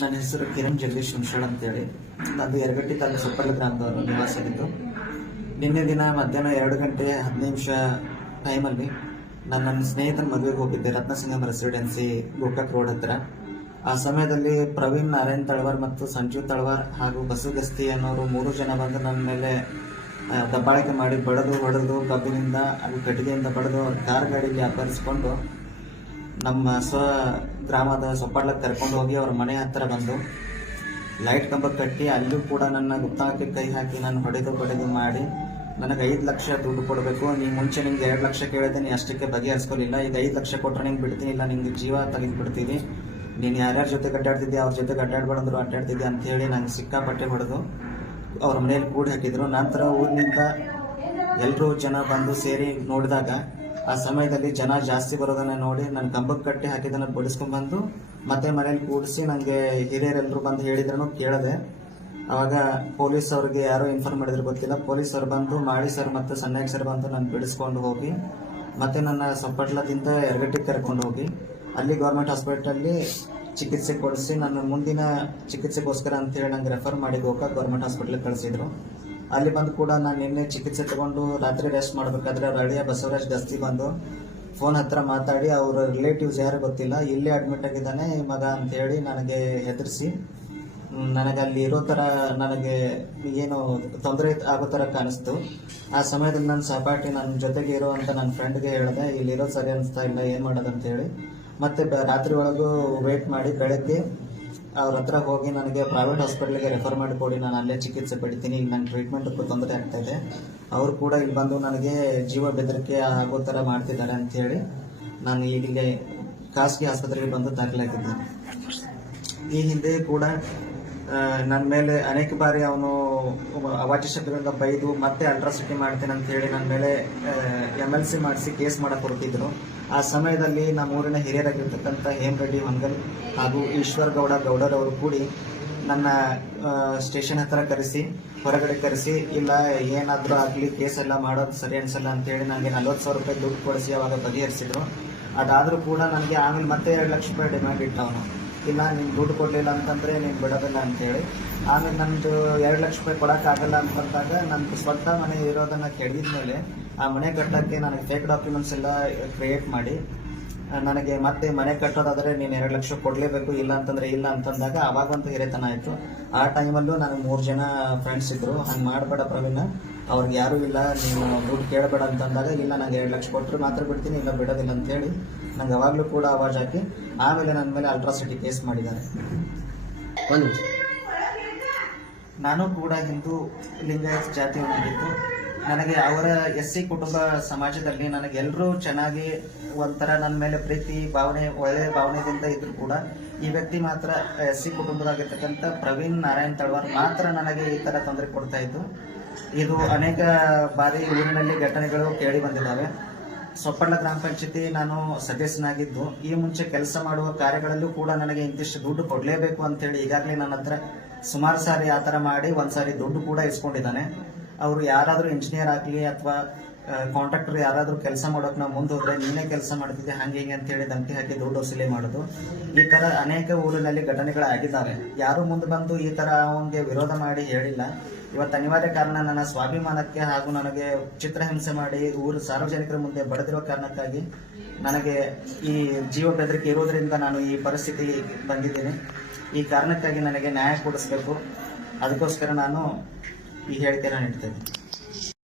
ನನ್ನ ಹೆಸರು ಕಿರಣ್ ಜಗದೀಶ್ ಹುಂಶಾಳ್ ಅಂತೇಳಿ. ನಂದು ಯರಗಟ್ಟಿ ತಾಲೂಕು ಸೊಪ್ಪಳ್ಳಿ ಗ್ರಾಮದವರು ನಿವಾಸಿಯಾಗಿದ್ದು. ನಿನ್ನೆ ದಿನ ಮಧ್ಯಾಹ್ನ 2 ಗಂಟೆ 10 ನಿಮಿಷ ಟೈಮಲ್ಲಿ ನನ್ನ ಸ್ನೇಹಿತನ ಮದುವೆಗೆ ಹೋಗಿದ್ದೆ, ರತ್ನಸಿಂಗಂ ರೆಸಿಡೆನ್ಸಿ ಗೋಕಾಕ್ ರೋಡ್ ಹತ್ರ. ಆ ಸಮಯದಲ್ಲಿ ಪ್ರವೀಣ್ ನಾರಾಯಣ್ ತಳವಾರ್ ಮತ್ತು ಸಂಜೀವ್ ತಳವಾರ್ ಹಾಗೂ ಬಸು ಗಸ್ತಿ ಅನ್ನೋರು 3 ಜನ ಬಂದು ನನ್ನ ಮೇಲೆ ದಬ್ಬಾಳಿಕೆ ಮಾಡಿ ಹೊಡೆದು ಕಬ್ಬಿನಿಂದ ಹಾಗೂ ಕಟ್ಟಿಗೆಯಿಂದ ಬಡಿದು ಅವ್ರ ಕಾರ್ ಗಾಡಿಯಲ್ಲಿ ಅಪಹರಿಸಿಕೊಂಡು ನಮ್ಮ ಗ್ರಾಮದ ಸೊಪ್ಪಡ್ಲಕ್ಕೆ ಕರ್ಕೊಂಡು ಹೋಗಿ ಅವ್ರ ಮನೆ ಹತ್ತಿರ ಬಂದು ಲೈಟ್ ಕಂಬಕ್ಕೆ ಕಟ್ಟಿ ಅಲ್ಲೂ ಕೂಡ ನನ್ನ ಗುಪ್ತಾಂಗಕ್ಕೆ ಕೈ ಹಾಕಿ ನಾನು ಹೊಡೆದು ಮಾಡಿ ನನಗೆ 5 ಲಕ್ಷ ದುಡ್ಡು ಕೊಡಬೇಕು, ನೀ ಮುಂಚೆ ನಿಮ್ಗೆ 2 ಲಕ್ಷ ಕೇಳಿದೆ, ನೀ ಅಷ್ಟಕ್ಕೆ ಬಗೆಹರಿಸ್ಕೊಲಿಲ್ಲ, ಈಗ 5 ಲಕ್ಷ ಕೊಟ್ಟರೆ ನಿಂಗೆ ಬಿಡ್ತೀನಿ, ಇಲ್ಲ ನಿಂಗೆ ಜೀವ ತೆಗೆದುಬಿಡ್ತೀನಿ, ನೀನು ಯಾರ್ಯಾರ ಜೊತೆ ಅಡ್ಡಾಡ್ತಿದ್ದೆ ಅವ್ರ ಜೊತೆಗೆ ಅಡ್ಡಾಡ್ಬಾರ್ದು ಅಡ್ಡಾಡ್ತಿದ್ದೆ ಅಂತ ಹೇಳಿ ನಂಗೆ ಸಿಕ್ಕಾಪಟ್ಟೆ ಹೊಡೆದು ಅವ್ರ ಮನೆಯಲ್ಲಿ ಕೂಡಿ ಹಾಕಿದ್ರು. ನಂತರ ಊರಿನಿಂದ ಎಲ್ಲರೂ ಜನ ಬಂದು ಸೇರಿ ನೋಡಿದಾಗ ಆ ಸಮಯದಲ್ಲಿ ಜನ ಜಾಸ್ತಿ ಬರೋದನ್ನ ನೋಡಿ ನನ್ನ ಕಂಬಕ್ಕೆ ಕಟ್ಟಿ ಹಾಕಿದ್ದನ್ನು ಬಡಿಸ್ಕೊಂಡ್ಬಂದು ಮತ್ತೆ ಮನೇಲಿ ಕೂಡಿಸಿ ನನಗೆ ಹಿರಿಯರೆಲ್ಲರೂ ಬಂದು ಹೇಳಿದ್ರೂ ಕೇಳಿದೆ. ಅವಾಗ ಪೊಲೀಸ್ ಅವ್ರಿಗೆ ಯಾರೋ ಇನ್ಫಾರ್ಮ್ ಮಾಡಿದ್ರು ಗೊತ್ತಿಲ್ಲ, ಪೊಲೀಸ್ ಅವ್ರು ಬಂದು ಮಾಡಿ ಸರ್ ಮತ್ತು ಸಣ್ಣಗೆ ಸರ್ ಬಂದು ನಾನು ಬಿಡಿಸ್ಕೊಂಡು ಹೋಗಿ ಮತ್ತೆ ನನ್ನ ಸೊಪ್ಪಟ್ಲದಿಂದ ಯರಗಟ್ಟಿಗೆ ಕರ್ಕೊಂಡು ಹೋಗಿ ಅಲ್ಲಿ ಗೌರ್ಮೆಂಟ್ ಹಾಸ್ಪಿಟಲ್ಲಿ ಚಿಕಿತ್ಸೆ ಕೊಡಿಸಿ ನನ್ನ ಮುಂದಿನ ಚಿಕಿತ್ಸೆಗೋಸ್ಕರ ಅಂತೇಳಿ ನಂಗೆ ರೆಫರ್ ಮಾಡಿ ಗೋಕಾಕ್ ಗೌರ್ಮೆಂಟ್ ಹಾಸ್ಪಿಟ್ಲಿಗೆ ಕಳಿಸಿದ್ರು. ಅಲ್ಲಿ ಬಂದು ಕೂಡ ನಾನು ನಿನ್ನೆ ಚಿಕಿತ್ಸೆ ತಗೊಂಡು ರಾತ್ರಿ ರೆಸ್ಟ್ ಮಾಡಬೇಕಾದ್ರೆ ಅವ್ರ ಹಳೆಯ ಬಸವರಾಜ್ ಗಸ್ತಿ ಬಂದು ಫೋನ್ ಹತ್ರ ಮಾತಾಡಿ ಅವ್ರ ರಿಲೇಟಿವ್ಸ್ ಯಾರು ಗೊತ್ತಿಲ್ಲ, ಇಲ್ಲೇ ಅಡ್ಮಿಟ್ ಆಗಿದ್ದಾನೆ ಮಗ ಅಂತೇಳಿ ನನಗೆ ಹೆದರಿಸಿ ನನಗೆ ಅಲ್ಲಿ ಇರೋ ಥರ ನನಗೆ ಏನು ತೊಂದರೆ ಆಗೋ ಥರ ಕಾಣಿಸ್ತು. ಆ ಸಮಯದಲ್ಲಿ ನನ್ನ ಸಹಪಾಠಿ ನನ್ನ ಜೊತೆಗೆ ಇರೋವಂಥ ನನ್ನ ಫ್ರೆಂಡ್ಗೆ ಹೇಳಿದೆ, ಇಲ್ಲಿರೋದು ಸರಿ ಅನಿಸ್ತಾ ಇಲ್ಲ, ಏನು ಮಾಡೋದಂತೇಳಿ ಮತ್ತೆ ರಾತ್ರಿ ಒಳಗೂ ವೇಟ್ ಮಾಡಿ ಬೆಳಗ್ಗೆ ಅವ್ರ ಹತ್ರ ಹೋಗಿ ನನಗೆ ಪ್ರೈವೇಟ್ ಹಾಸ್ಪಿಟ್ಲಿಗೆ ರೆಫರ್ ಮಾಡಿಕೊಡಿ, ನಾನು ಅಲ್ಲೇ ಚಿಕಿತ್ಸೆ ಪಡಿತೀನಿ, ಈಗ ನನ್ನ ಟ್ರೀಟ್ಮೆಂಟ್ಗೂ ತೊಂದರೆ ಆಗ್ತಾ ಇದೆ, ಅವರು ಕೂಡ ಇಲ್ಲಿ ಬಂದು ನನಗೆ ಜೀವ ಬೆದರಿಕೆ ಆಗೋ ಥರ ಮಾಡ್ತಿದ್ದಾರೆ ಅಂಥೇಳಿ ನಾನು ಇಲ್ಲಿಗೆ ಖಾಸಗಿ ಆಸ್ಪತ್ರೆಗೆ ಬಂದು ದಾಖಲಾಗಿದ್ದೇನೆ. ಈ ಹಿಂದೆ ಕೂಡ ನನ್ನ ಮೇಲೆ ಅನೇಕ ಬಾರಿ ಅವನು ಅವಾಚ್ಯ ಶಬ್ದಗಳಿಂದ ಬೈದು ಮತ್ತೆ ಅಲ್ಟ್ರಾಸಿಟಿ ಮಾಡ್ತೇನೆ ಅಂತ ಹೇಳಿ ನನ್ನ ಮೇಲೆ MLC ಮಾಡಿಸಿ ಕೇಸ್ ಮಾಡಕ್ಕೆ ಹೊರಟಿದ್ರು. ಆ ಸಮಯದಲ್ಲಿ ನಮ್ಮ ಊರಿನ ಹಿರಿಯರಾಗಿರ್ತಕ್ಕಂಥ ಹೇಮರೆಡ್ಡಿ ಹೊನ್ಗಲ್ ಹಾಗೂ ಈಶ್ವರ್ ಗೌಡರವರು ಕೂಡಿ ನನ್ನ ಸ್ಟೇಷನ್ ಹತ್ರ ಹೊರಗಡೆ ಕರೆಸಿ ಇಲ್ಲ ಏನಾದರೂ ಆಗಲಿ ಕೇಸೆಲ್ಲ ಮಾಡೋದು ಸರಿ ಅನ್ಸಲ್ಲ ಅಂತೇಳಿ ನನಗೆ 40,000 ರೂಪಾಯಿ ದುಡ್ಡು ಕೊಡಿಸಿ ಅವಾಗ ಬಗೆಹರಿಸಿದ್ರು. ಅದಾದರೂ ಕೂಡ ನನಗೆ ಆಮೇಲೆ ಮತ್ತೆ 2 ಲಕ್ಷ ರೂಪಾಯಿ ಡಿಮ್ಯಾಂಡ್ ಇಟ್ಟವನು, ಇಲ್ಲ ನೀನು ದುಡ್ಡು ಕೊಡಲಿಲ್ಲ ಅಂತಂದರೆ ನೀನು ಬಿಡೋದಿಲ್ಲ ಅಂತೇಳಿ. ಆಮೇಲೆ ನಮ್ಮದು 2 ಲಕ್ಷ ರೂಪಾಯಿ ಕೊಡೋಕ್ಕಾಗಲ್ಲ ಅಂತಂದಾಗ ನನ್ನ ಸ್ವಂತ ಮನೆ ಇರೋದನ್ನು ಕೆಡವಿದ ಮೇಲೆ ಆ ಮನೆ ಕಟ್ಟೋಕ್ಕೆ ನನಗೆ ಫೇಕ್ ಡಾಕ್ಯುಮೆಂಟ್ಸ್ ಎಲ್ಲ ಕ್ರಿಯೇಟ್ ಮಾಡಿ ನನಗೆ ಮತ್ತೆ ಮನೆ ಕಟ್ಟೋದಾದರೆ ನೀನು 2 ಲಕ್ಷ ಕೊಡಲೇಬೇಕು, ಇಲ್ಲ ಅಂತಂದರೆ ಇಲ್ಲ ಅಂತಂದಾಗ ಅವಾಗಂತೂ ಹಿರೇತನ ಆಯಿತು. ಆ ಟೈಮಲ್ಲೂ ನನಗೆ 3 ಜನ ಫ್ರೆಂಡ್ಸ್ ಇದ್ದರು, ಹಂಗೆ ಮಾಡಬೇಡ ಪ್ರವೀಣ, ಅವ್ರಿಗೆ ಯಾರೂ ಇಲ್ಲ, ನೀನು ದುಡ್ಡು ಕೇಳಬೇಡ ಅಂತಂದಾಗ ಇಲ್ಲ ನನಗೆ 2 ಲಕ್ಷ ಕೊಟ್ಟರೆ ಮಾತ್ರ ಬಿಡ್ತೀನಿ, ಇಲ್ಲ ಬಿಡೋದಿಲ್ಲ ಅಂತೇಳಿ ನಂಗೆ ಅವಾಗಲೂ ಕೂಡ ಆವಾಜ್ ಹಾಕಿ ಆಮೇಲೆ ನನ್ನ ಮೇಲೆ ಅಲ್ಟ್ರಾಸಿಟಿ ಕೇಸ್ ಮಾಡಿದ್ದಾರೆ. ನಾನು ಕೂಡ ಹಿಂದೂ ಲಿಂಗಾಯತ್ ಜಾತಿ ಹೊಂದಿದ್ದು ನನಗೆ ಅವರ SC ಕುಟುಂಬ ಸಮಾಜದಲ್ಲಿ ನನಗೆಲ್ಲರೂ ಚೆನ್ನಾಗಿ ಒಂಥರ ನನ್ನ ಮೇಲೆ ಪ್ರೀತಿ ಭಾವನೆ ಒಳ್ಳೆಯ ಭಾವನೆಯಿಂದ ಇದ್ರೂ ಕೂಡ ಈ ವ್ಯಕ್ತಿ ಮಾತ್ರ SC ಕುಟುಂಬದಾಗಿರ್ತಕ್ಕಂಥ ಪ್ರವೀಣ್ ನಾರಾಯಣ್ ತಳವಾರ್ ಮಾತ್ರ ನನಗೆ ಈ ಥರ ತೊಂದರೆ ಕೊಡ್ತಾ ಇದ್ದು. ಇದು ಅನೇಕ ಬಾರಿ ಊರಿನಲ್ಲಿ ಘಟನೆಗಳು ಕೇಳಿ ಬಂದಿದ್ದಾವೆ. ಸೊಪ್ಪಳ್ಳ ಗ್ರಾಮ ಪಂಚಾಯತಿ ನಾನು ಸದಸ್ಯನಾಗಿದ್ದು ಈ ಮುಂಚೆ ಕೆಲಸ ಮಾಡುವ ಕಾರ್ಯಗಳಲ್ಲೂ ಕೂಡ ನನಗೆ ಇಂತಿಷ್ಟು ದುಡ್ಡು ಕೊಡಲೇಬೇಕು ಅಂತೇಳಿ ಈಗಾಗಲೇ ನನ್ನ ಹತ್ರ ಸುಮಾರು ಸಾರಿ ಆ ಥರ ಮಾಡಿ ಒಂದ್ಸಾರಿ ದುಡ್ಡು ಕೂಡ ಇಸ್ಕೊಂಡಿದ್ದಾನೆ. ಅವರು ಯಾರಾದರೂ ಇಂಜಿನಿಯರ್ ಆಗಲಿ ಅಥವಾ ಕಾಂಟ್ರಾಕ್ಟರ್ ಯಾರಾದರೂ ಕೆಲಸ ಮಾಡೋಕೆ ನಾವು ಮುಂದೆ ಹೋದ್ರೆ ನೀನೇ ಕೆಲಸ ಮಾಡ್ತಿದ್ದೆ ಹಂಗೆ ಹಿಂಗೆ ಅಂತೇಳಿ ಧಮಕಿ ಹಾಕಿ ದುಡ್ಡು ವಸೂಲಿ ಮಾಡೋದು, ಈ ಥರ ಅನೇಕ ಊರಿನಲ್ಲಿ ಘಟನೆಗಳಾಗಿದ್ದಾವೆ. ಯಾರೂ ಮುಂದೆ ಬಂದು ಈ ಥರ ಅವನಿಗೆ ವಿರೋಧ ಮಾಡಿ ಹೇಳಿಲ್ಲ. ಇವತ್ತು ಅನಿವಾರ್ಯ ಕಾರಣ ನನ್ನ ಸ್ವಾಭಿಮಾನಕ್ಕೆ ಹಾಗೂ ನನಗೆ ಚಿತ್ರಹಿಂಸೆ ಮಾಡಿ ಊರು ಸಾರ್ವಜನಿಕರ ಮುಂದೆ ಬಡದಿರೋ ಕಾರಣಕ್ಕಾಗಿ ನನಗೆ ಈ ಜೀವ ಬೆದರಿಕೆ ಇರೋದ್ರಿಂದ ನಾನು ಈ ಪರಿಸ್ಥಿತಿ ಬಂದಿದ್ದೀನಿ. ಈ ಕಾರಣಕ್ಕಾಗಿ ನನಗೆ ನ್ಯಾಯ ಕೊಡಿಸ್ಬೇಕು, ಅದಕ್ಕೋಸ್ಕರ ನಾನು ಈ ಹೇಳಿಕೆಯನ್ನು ನೀಡ್ತೇನೆ.